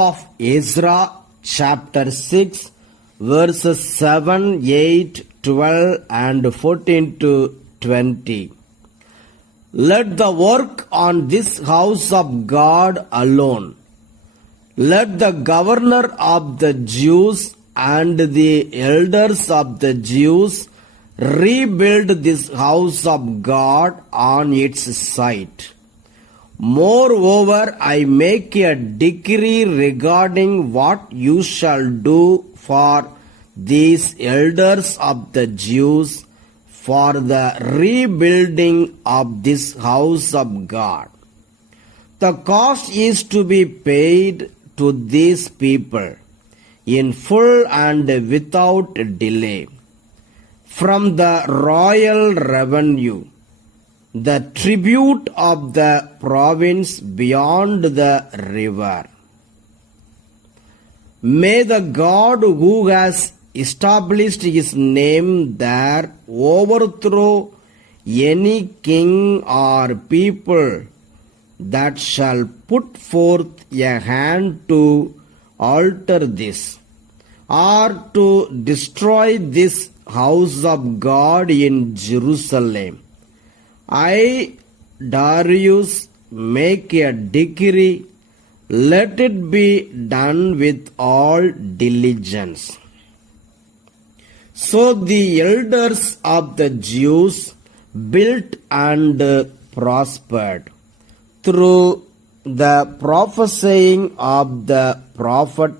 of Ezra chapter 6 verses 7, 8, 12 and 14 to 20. Let the work on this house of God alone. Let the governor of the Jews and the elders of the Jews rebuild this house of God on its site. Moreover, I make a decree regarding what you shall do for these elders of the Jews for the rebuilding of this house of God. The cost is to be paid to these people in full and without delay from the royal revenue, the tribute of the province beyond the river. May the God who has established his name there overthrow any king or people that shall put forth a hand to alter this, or to destroy this house of God in Jerusalem. I, Darius, make a decree, let it be done with all diligence. So the elders of the Jews built and prospered through the prophesying of the prophet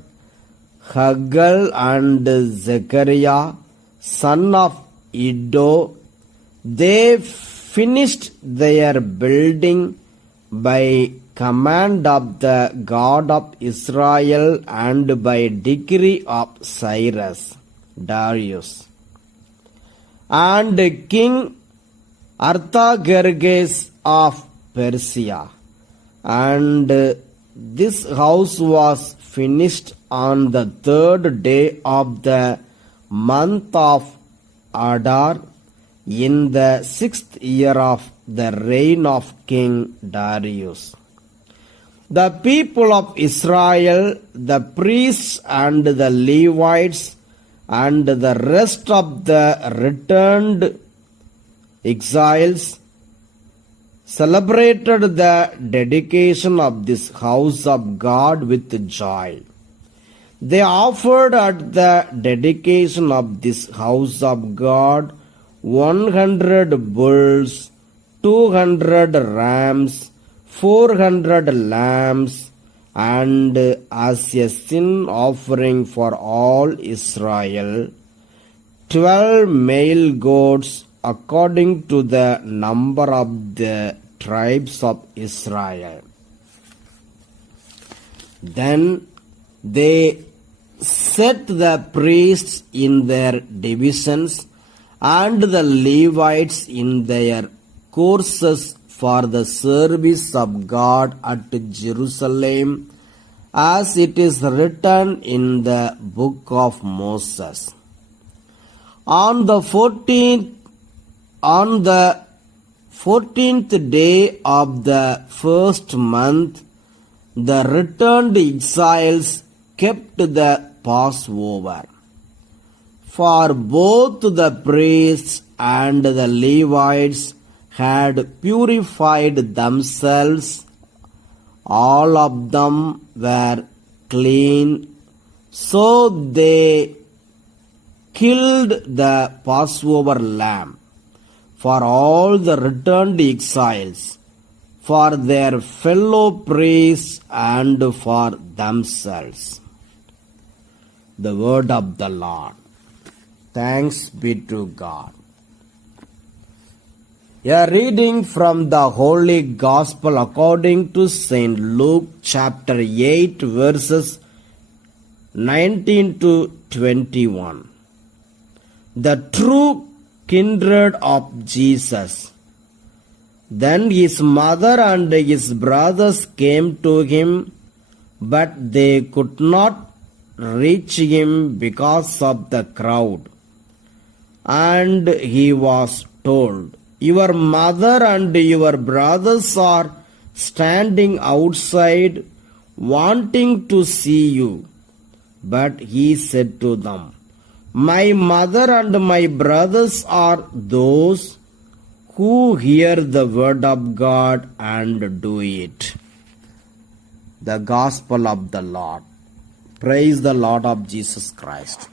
Haggai and Zechariah, son of Iddo. They finished their building by command of the God of Israel and by decree of Cyrus, Darius, and King Artaxerxes of Persia. And this house was finished on the 3rd day of the month of Adar in the 6th year of the reign of King Darius. The people of Israel, the priests and the Levites, and the rest of the returned exiles celebrated the dedication of this house of God with joy. They offered at the dedication of this house of God 100 bulls, 200 rams, 400 lambs, and as a sin offering for all Israel, 12 male goats according to the number of the tribes of Israel. Then they set the priests in their divisions and the Levites in their courses for the service of God at Jerusalem, as it is written in the book of Moses. On the 14th day of the first month, the returned exiles kept the Passover. For both the priests and the Levites had purified themselves, all of them were clean, so they killed the Passover lamb for all the returned exiles, for their fellow priests and for themselves. The word of the Lord. Thanks be to God. A reading from the Holy Gospel according to St. Luke chapter 8 verses 19 to 21. The true kindred of Jesus. Then his mother and his brothers came to him, but they could not reach him because of the crowd. And he was told, "Your mother and your brothers are standing outside wanting to see you. But he said to them, My mother and my brothers are those who hear the word of God and do it. The Gospel of the Lord. Praise the Lord of Jesus Christ.